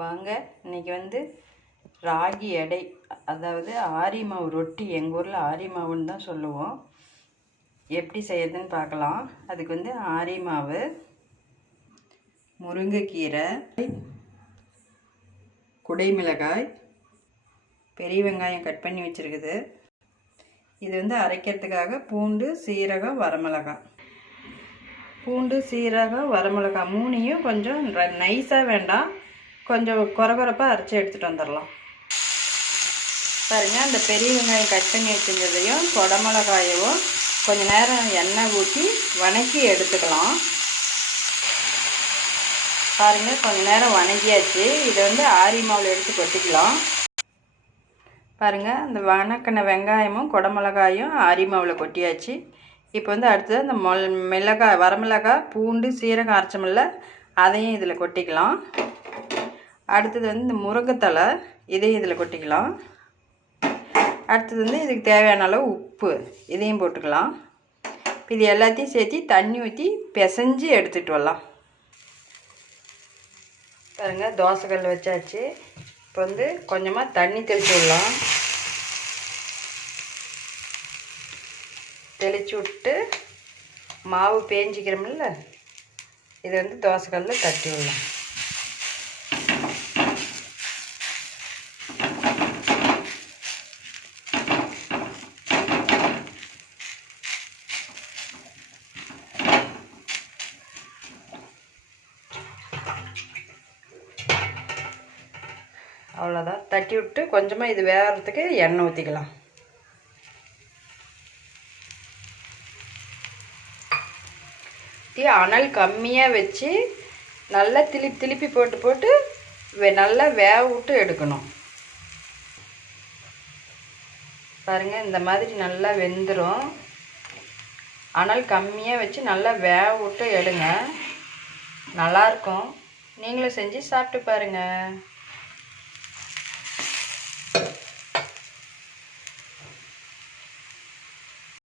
வாங்க இன்றைக்கி வந்து ராகி எடை, அதாவது ஆரி மாவு ரொட்டி, எங்கள் ஊரில் ஆரி மாவுன்னு தான் சொல்லுவோம். எப்படி செய்யறதுன்னு பார்க்கலாம். அதுக்கு வந்து ஆரி மாவு, முருங்கைக்கீரை, குடைமிளகாய், பெரிய வெங்காயம் கட் பண்ணி வச்சுருக்குது. இது வந்து அரைக்கிறதுக்காக பூண்டு, சீரகம், வரமிளகாய். பூண்டு, சீரகம், வரமிளகாய் மூணையும் கொஞ்சம் நைஸாக வேண்டாம், கொஞ்சம் குறகுறப்பாக அரைச்சி எடுத்துகிட்டு வந்துடலாம். பாருங்கள், அந்த பெரிய வெங்காயம் கட் பண்ணி வச்சுருந்ததையும் குடமிளகாயவும் கொஞ்சம் நேரம் எண்ணெய் ஊற்றி வணக்கி எடுத்துக்கலாம். பாருங்கள், கொஞ்சம் நேரம் வணங்கியாச்சு. இதை வந்து ஆரி மாவில் எடுத்து கொட்டிக்கலாம். பாருங்கள், அந்த வணக்கின வெங்காயமும் குடமிளகாயும் ஆரி மாவில் கொட்டியாச்சு. இப்போ வந்து அடுத்தது அந்த வரமிளகாய், பூண்டு, சீரகம் அரைச்சமில்ல, அதையும் இதில் கொட்டிக்கலாம். அடுத்தது வந்து இந்த முருங்கைத்தலை, இதையும் இதில் கொட்டிக்கலாம். அடுத்தது வந்து இதுக்கு தேவையான அளவு உப்பு, இதையும் போட்டுக்கலாம். இது எல்லாத்தையும் சேர்த்து தண்ணி ஊற்றி பிசைஞ்சு எடுத்துகிட்டு வரலாம். பாருங்கள், தோசைக்கல் வச்சாச்சு. இப்போ வந்து கொஞ்சமாக தண்ணி தெளித்து விடலாம். தெளித்து விட்டு மாவு பேஞ்சிக்கிறோம்ல, இதை வந்து தோசைக்கல்லில் தட்டி விடலாம். அவ்வளோதான், தட்டி விட்டு கொஞ்சமாக இது வேகிறதுக்கு எண்ணெய் ஊற்றிக்கலாம். அனல் கம்மியாக வச்சு நல்லா திருப்பி போட்டு நல்லா வேக விட்டு எடுக்கணும். பாருங்கள், இந்த மாதிரி நல்லா வெந்துடும். அனல் கம்மியாக வச்சு நல்லா வேக விட்டு எடுங்க, நல்லாயிருக்கும். நீங்களும் செஞ்சு சாப்பிட்டு பாருங்கள்.